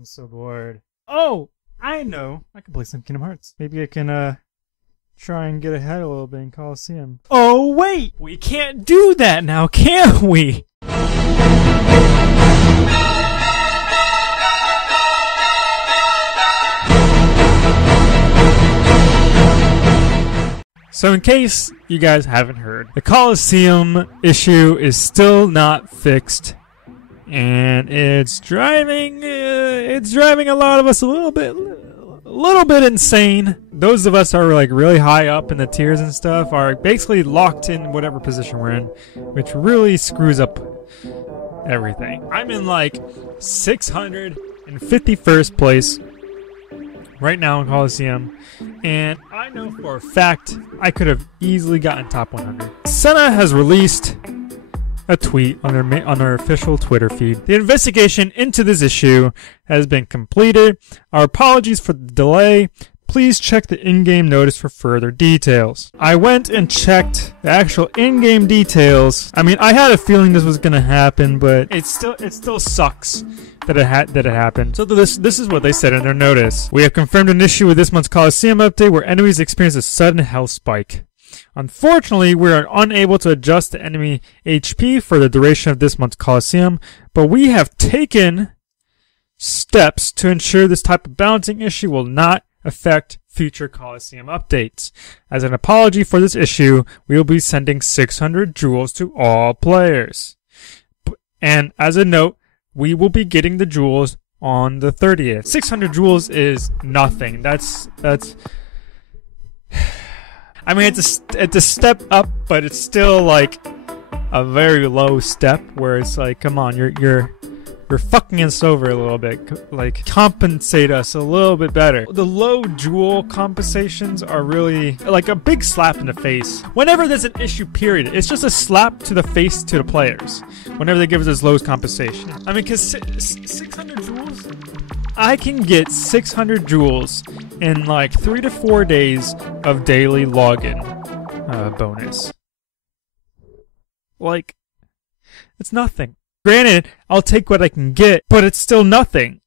I'm so bored. Oh, I know. I can play some Kingdom Hearts. Maybe I can try and get ahead a little bit in Colosseum. Oh wait, we can't do that now, can we? So in case you guys haven't heard, the Colosseum issue is still not fixed, and it's driving a lot of us a little bit insane. Those of us who are like really high up in the tiers and stuff are basically locked in whatever position we're in, which really screws up everything. I'm in like 651st place right now in Colosseum, and I know for a fact I could have easily gotten top 100. Senna has released a tweet on their official Twitter feed. The investigation into this issue has been completed. Our apologies for the delay. Please check the in-game notice for further details. I went and checked the actual in-game details. I mean, I had a feeling this was gonna happen, but it still sucks that it happened. So this is what they said in their notice. We have confirmed an issue with this month's Colosseum update where enemies experience a sudden health spike. Unfortunately, we are unable to adjust the enemy HP for the duration of this month's Colosseum, but we have taken steps to ensure this type of balancing issue will not affect future Colosseum updates. As an apology for this issue, we will be sending 600 jewels to all players. And as a note, we will be getting the jewels on the 30th. 600 jewels is nothing. That's I mean, it's a step up, but it's still like a very low step where it's like, come on, you're fucking us over a little bit. Like, compensate us a little bit better. The low jewel compensations are really like a big slap in the face. Whenever there's an issue, period, it's just a slap to the face to the players. Whenever they give us this low compensation. I mean, because 600 jewels? I can get 600 jewels in like 3 to 4 days of daily login bonus. Like, it's nothing. Granted, I'll take what I can get, but it's still nothing.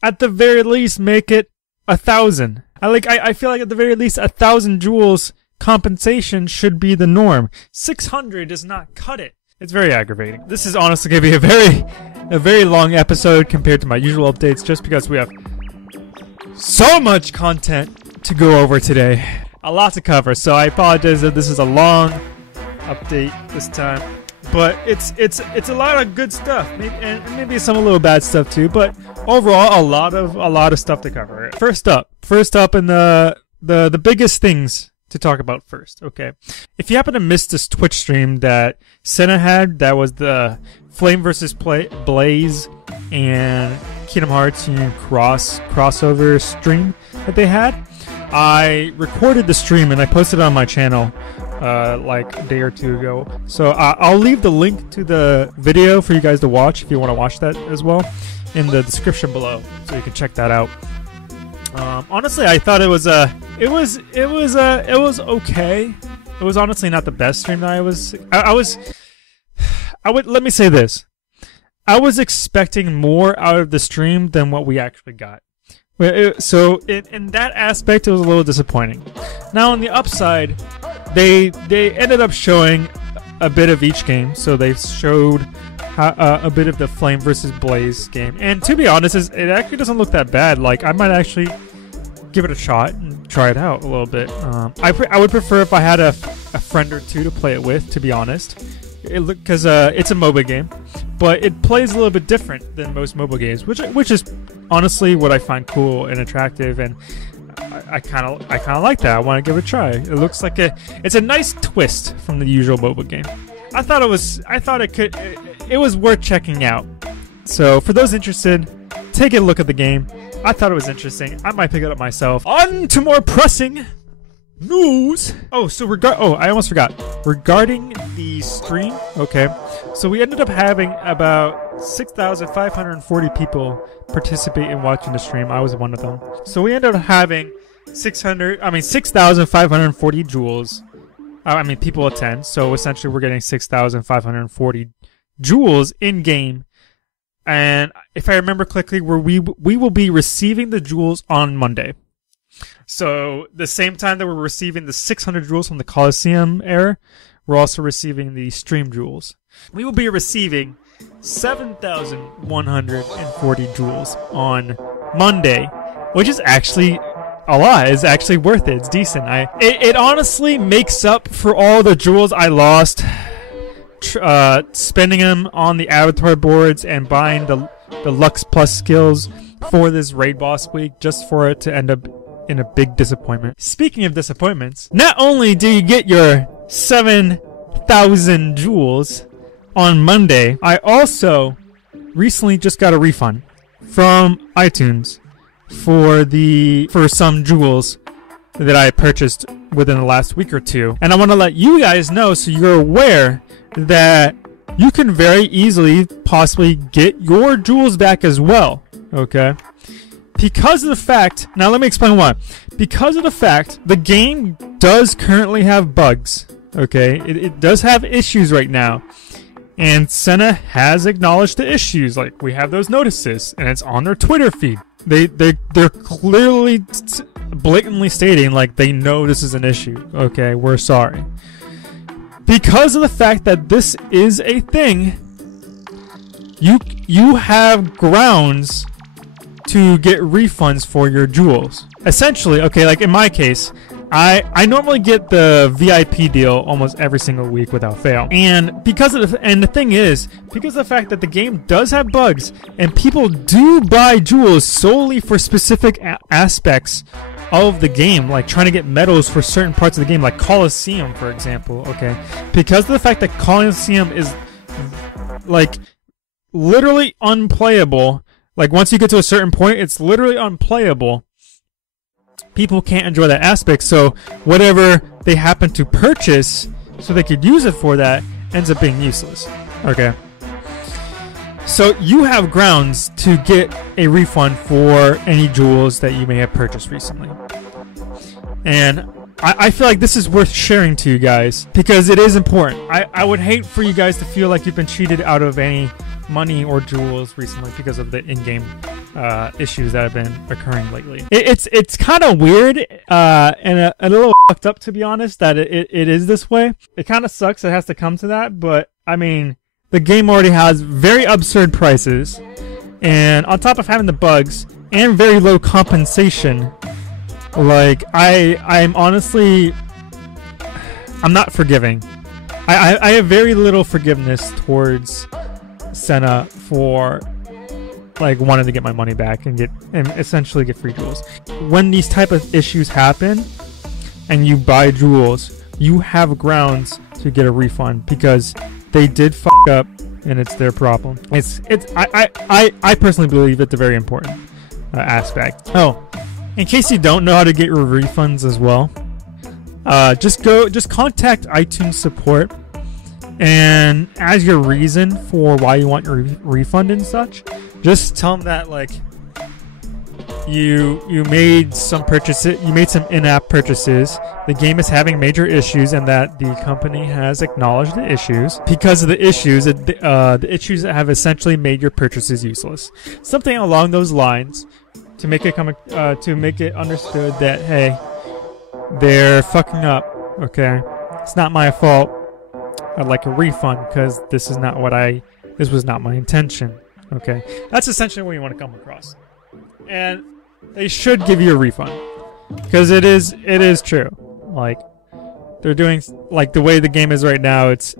At the very least, make it 1,000. I feel like at the very least 1,000 jewels compensation should be the norm. 600 does not cut it. It's very aggravating. This is honestly going to be a very long episode compared to my usual updates, just because we have so much content to go over today. A lot to cover, so I apologize that this is a long update this time. But it's a lot of good stuff, maybe some a little bad stuff too. But overall, a lot of stuff to cover. First up, in the biggest things to talk about first. Okay, if you happen to miss this Twitch stream that Senna had, that was the Flame vs. Blaze and Kingdom Hearts crossover stream that they had. I recorded the stream and I posted it on my channel like a day or two ago. So I'll leave the link to the video for you guys to watch if you want to watch that as well in the description below, so you can check that out. Honestly, I thought it was okay. It was honestly not the best stream that let me say this. I was expecting more out of the stream than what we actually got. So in that aspect, it was a little disappointing. Now on the upside, they ended up showing a bit of each game. So they showed a bit of the Flame vs. Blaze game, and to be honest, it actually doesn't look that bad. Like, I might actually give it a shot and try it out a little bit. I would prefer if I had a friend or two to play it with, to be honest. Because it's a MOBA game, but it plays a little bit different than most MOBA games, which is honestly what I find cool and attractive, and I kind of like that. I want to give it a try. It looks like it's a nice twist from the usual MOBA game. It was worth checking out. So for those interested, take a look at the game. I thought it was interesting. I might pick it up myself. On to more pressing news. I almost forgot. Regarding the stream, okay. So we ended up having about 6,540 people participate in watching the stream. I was one of them. So we ended up having 6,540 jewels. People attend. So essentially we're getting 6,540 jewels in game And if I remember correctly, we will be receiving the jewels on Monday. So the same time that we're receiving the 600 jewels from the Colosseum era, we're also receiving the stream jewels. We will be receiving 7,140 jewels on Monday, which is actually a lot. It's actually worth it. It's decent. It honestly makes up for all the jewels I lost spending them on the avatar boards and buying the Lux Plus skills for this raid boss week, just for it to end up in a big disappointment. Speaking of disappointments, not only do you get your 7,000 jewels on Monday, I also recently just got a refund from iTunes for some jewels that I purchased within the last week or two. And I want to let you guys know, so you're aware, that you can very easily possibly get your jewels back as well. Okay? Because of the fact, now let me explain why. Because of the fact the game does currently have bugs. Okay? It does have issues right now. And Senna has acknowledged the issues. Like, we have those notices, and it's on their Twitter feed. They're clearly blatantly stating, like, they know this is an issue. Okay, we're sorry. Because of the fact that this is a thing, you have grounds to get refunds for your jewels. Essentially, okay, like in my case, I normally get the VIP deal almost every single week without fail. And the thing is, because of the fact that the game does have bugs and people do buy jewels solely for specific aspects of the game, like trying to get medals for certain parts of the game, like Colosseum, for example, okay? Because of the fact that Colosseum is, like, literally unplayable, like, once you get to a certain point, it's literally unplayable. People can't enjoy that aspect, so whatever they happen to purchase so they could use it for that ends up being useless, okay? So you have grounds to get a refund for any jewels that you may have purchased recently. And I feel like this is worth sharing to you guys because it is important. I would hate for you guys to feel like you've been cheated out of any money or jewels recently because of the in-game issues that have been occurring lately. It's kind of weird and a little fucked up, to be honest, that it is this way. It kind of sucks it has to come to that, but I mean, the game already has very absurd prices, and on top of having the bugs and very low compensation, like I'm honestly, I'm not forgiving. I have very little forgiveness towards Senna for like wanting to get my money back and essentially get free jewels. When these type of issues happen and you buy jewels, you have grounds to get a refund because they did fuck up and it's their problem. I personally believe it's a very important aspect. Oh, in case you don't know how to get your refunds as well, just contact iTunes support, and as your reason for why you want your refund and such, just tell them that like you made some purchases, you made some in-app purchases, the game is having major issues, and that the company has acknowledged the issues. Because of the issues, the issues have essentially made your purchases useless. Something along those lines to make it understood that, hey, they're fucking up, okay? It's not my fault. I'd like a refund because this was not my intention, okay? That's essentially what you want to come across. And they should give you a refund because it is true. Like, they're doing, like, the way the game is right now, it's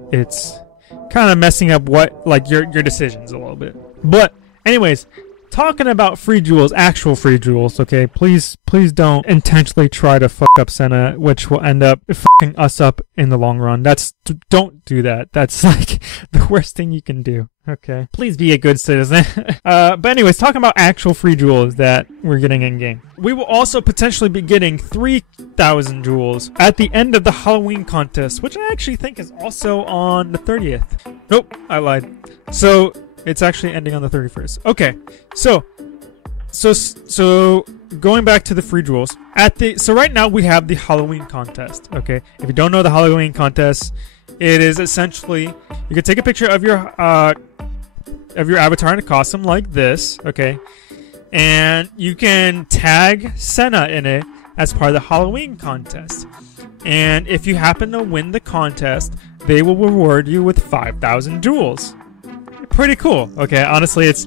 kind of messing up what, like, your decisions a little bit. But anyways, talking about free jewels, actual free jewels, okay? Please don't intentionally try to fuck up Senna, which will end up fucking us up in the long run. Don't do that. That's like the worst thing you can do, okay? Please be a good citizen. But anyways, talking about actual free jewels that we're getting in game. We will also potentially be getting 3,000 jewels at the end of the Halloween contest, which I actually think is also on the 30th. Nope, I lied. So it's actually ending on the 31st. Okay, so going back to the free jewels. So right now we have the Halloween contest, okay? If you don't know the Halloween contest, it is essentially, you can take a picture of your your avatar in a costume like this, okay? And you can tag Senna in it as part of the Halloween contest. And if you happen to win the contest, they will reward you with 5,000 jewels. Pretty cool. Okay, honestly, it's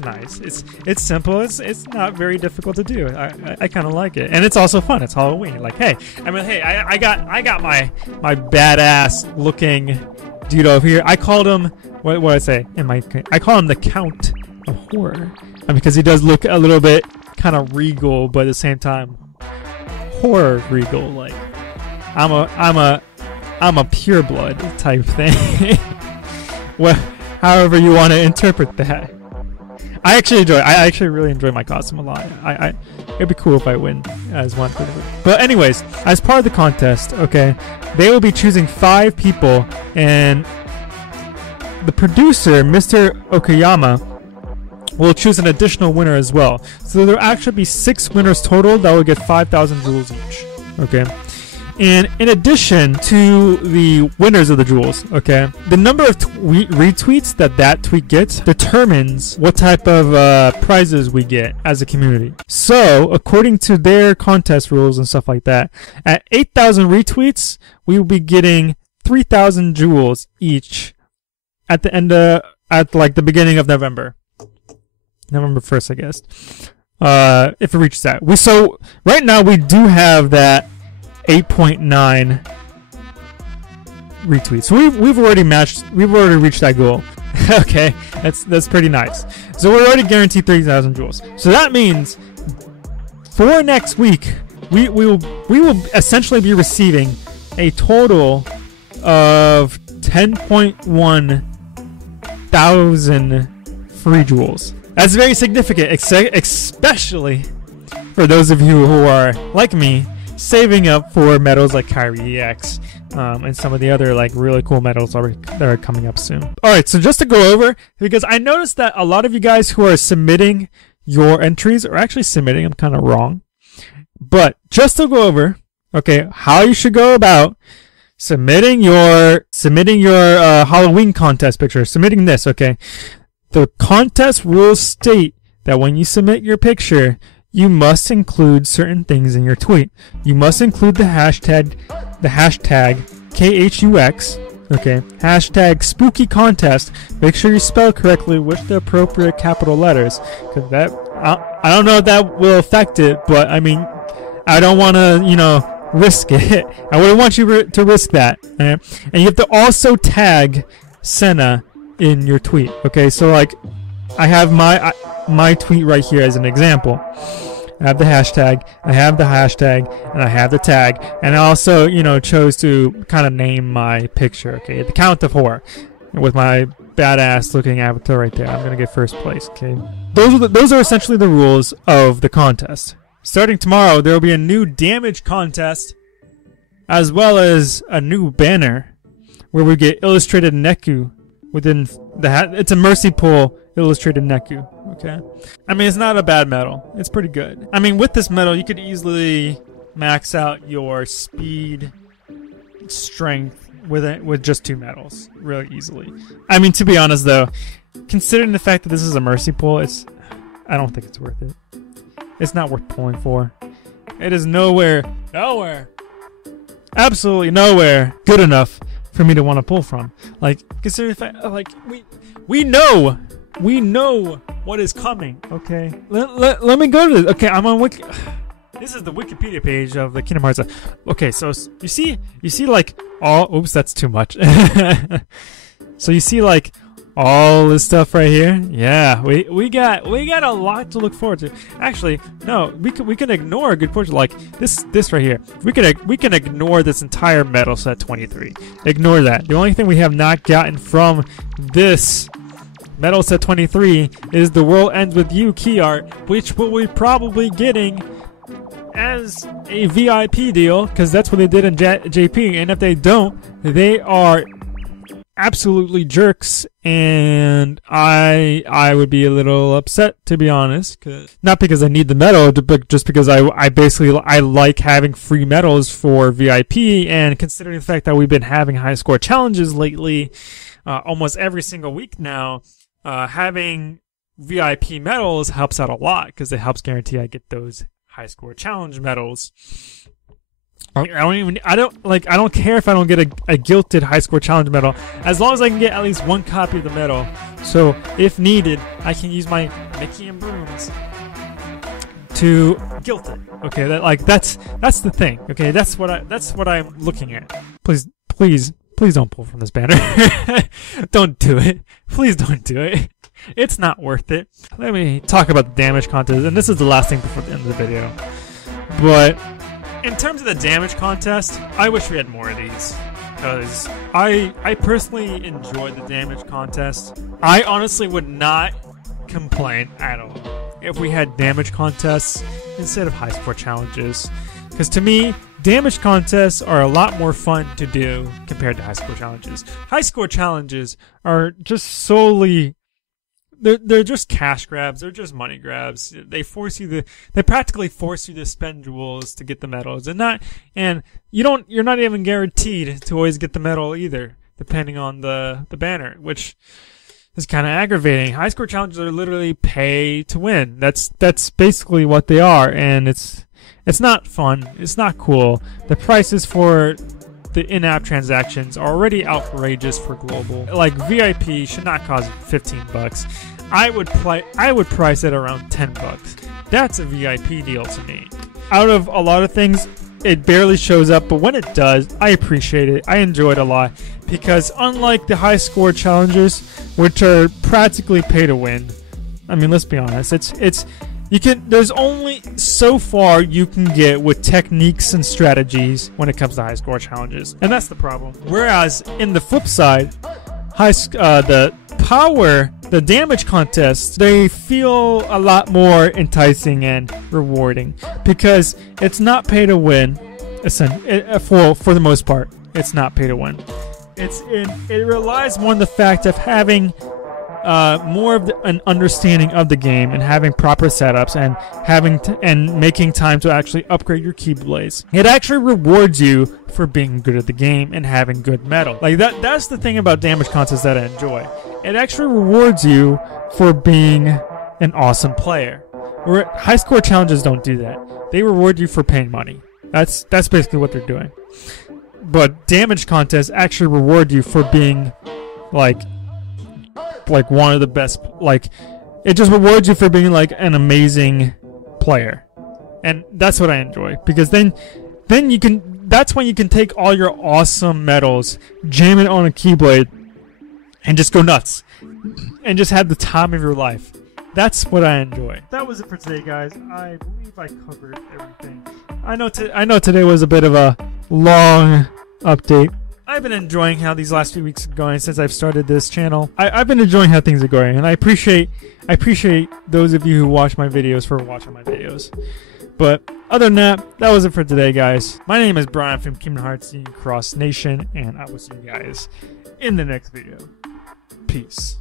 nice. It's simple. It's not very difficult to do. I kind of like it, and it's also fun. It's Halloween. Like, hey, I got my badass looking dude over here. I called him what I say in my. I call him the Count of Horror, because he does look a little bit kind of regal, but at the same time, horror regal. Like, I'm a pureblood type thing. Well, however you want to interpret that. I actually really enjoy my costume a lot. It'd be cool if I win as one. But anyways, as part of the contest, okay, they will be choosing 5 people, and the producer, Mr. Okayama, will choose an additional winner as well. So there'll actually be 6 winners total that will get 5,000 jewels each. Okay. And in addition to the winners of the jewels, okay, the number of retweets that tweet gets determines what type of prizes we get as a community. So, according to their contest rules and stuff like that, at 8,000 retweets, we will be getting 3,000 jewels each at the end at like the beginning of November 1st, I guess. If it reaches that, so right now we do have that 8.9 retweets. So we've already reached that goal. Okay, that's pretty nice. So we're already guaranteed 3,000 jewels. So that means for next week, we will essentially be receiving a total of 10.1 thousand free jewels. That's very significant, especially for those of you who are like me, saving up for medals like Kyrie EX, and some of the other like really cool medals that are coming up soon. Alright, so just to go over, because I noticed that a lot of you guys who are submitting your entries are actually submitting them kind of wrong. But just to go over, okay, how you should go about submitting your Halloween contest picture, submitting this, okay. The contest rules state that when you submit your picture, you must include certain things in your tweet. You must include the hashtag KHUX, okay, hashtag spooky contest. Make sure you spell correctly with the appropriate capital letters, because that, I don't know if that will affect it, but I mean, I don't want to, risk it. I wouldn't want you to risk that. Okay? And you have to also tag Senna in your tweet. Okay, so like, I have my tweet right here as an example. I have the hashtag, and I have the tag, and I also, chose to kind of name my picture, okay, the Count of Horror, with my badass looking avatar right there. I'm gonna get first place, okay. Those are essentially the rules of the contest. Starting tomorrow, there will be a new damage contest, as well as a new banner, where we get illustrated Neku within it's a mercy pull illustrated Neku. Okay, I mean, it's not a bad medal. It's pretty good. I mean, with this medal, you could easily max out your speed, strength with just 2 medals, really easily. I mean, to be honest though, considering the fact that this is a mercy pull, I don't think it's worth it. It's not worth pulling for. It is nowhere, absolutely nowhere good enough for me to want to pull from. Like, considering the fact, like, we know what is coming. Okay, let me go to this. Okay, I'm on Wiki. This is the Wikipedia page of the Kingdom Hearts. Okay, so you see like all. Oops, that's too much. So you see like all this stuff right here. Yeah, we got a lot to look forward to. Actually, no, we can ignore a good portion like this right here. We can ignore this entire medal set 23. Ignore that. The only thing we have not gotten from this medal set 23 is the World Ends With You key art, which we'll be probably getting as a VIP deal, because that's what they did in JP, and if they don't, they are absolutely jerks, and I would be a little upset, to be honest. Not because I need the medal, but just because I like having free medals for VIP, and considering the fact that we've been having high score challenges lately, almost every single week now, having VIP medals helps out a lot because it helps guarantee I get those high score challenge medals. I don't care if I don't get a gilted high score challenge medal, as long as I can get at least one copy of the medal. So if needed, I can use my Mickey and Brooms to gilt it. Okay, that's the thing. Okay, that's what I'm looking at. Please don't pull from this banner. Don't do it. Please don't do it. It's not worth it. Let me talk about the damage contest, and this is the last thing before the end of the video. But in terms of the damage contest, I wish we had more of these, because I personally enjoy the damage contest. I honestly would not complain at all if we had damage contests instead of high score challenges, because to me, damage contests are a lot more fun to do compared to high score challenges. High score challenges are just solely they're just cash grabs. They're just money grabs. They practically force you to spend jewels to get the medals, and you're not even guaranteed to always get the medal either, depending on the banner, which is kind of aggravating. High score challenges are literally pay to win. That's basically what they are, and it's not fun. It's not cool. The prices for the in-app transactions are already outrageous for global. Like, VIP should not cost $15. I would price it around $10. That's a VIP deal to me. Out of a lot of things, it barely shows up, but when it does, I appreciate it. I enjoy it a lot, because unlike the high score challenges, which are practically pay to win, I mean, let's be honest, there's only so far you can get with techniques and strategies when it comes to high score challenges, and that's the problem. Whereas in the flip side, the damage contests, they feel a lot more enticing and rewarding, because it's not pay to win. For the most part, it's not pay to win. It relies more on the fact of having more of an understanding of the game, and having proper setups, and making time to actually upgrade your Keyblades. It actually rewards you for being good at the game and having good metal. Like that's the thing about damage contests that I enjoy. It actually rewards you for being an awesome player. Where high score challenges don't do that. They reward you for paying money. That's basically what they're doing. But damage contests actually reward you for being like one of the best. Like, it just rewards you for being like an amazing player, and that's what I enjoy, because then you can. That's when you can take all your awesome medals, jam it on a Keyblade, and just go nuts, and just have the time of your life. That's what I enjoy. That was it for today, guys. I believe I covered everything. I know today was a bit of a long update. I've been enjoying how these last few weeks are going since I've started this channel. I've been enjoying how things are going, and I appreciate those of you who watch my videos for watching my videos. But other than that was it for today, guys. My name is Brian from Kingdom Hearts Cross Nation, and I will see you guys in the next video. Peace.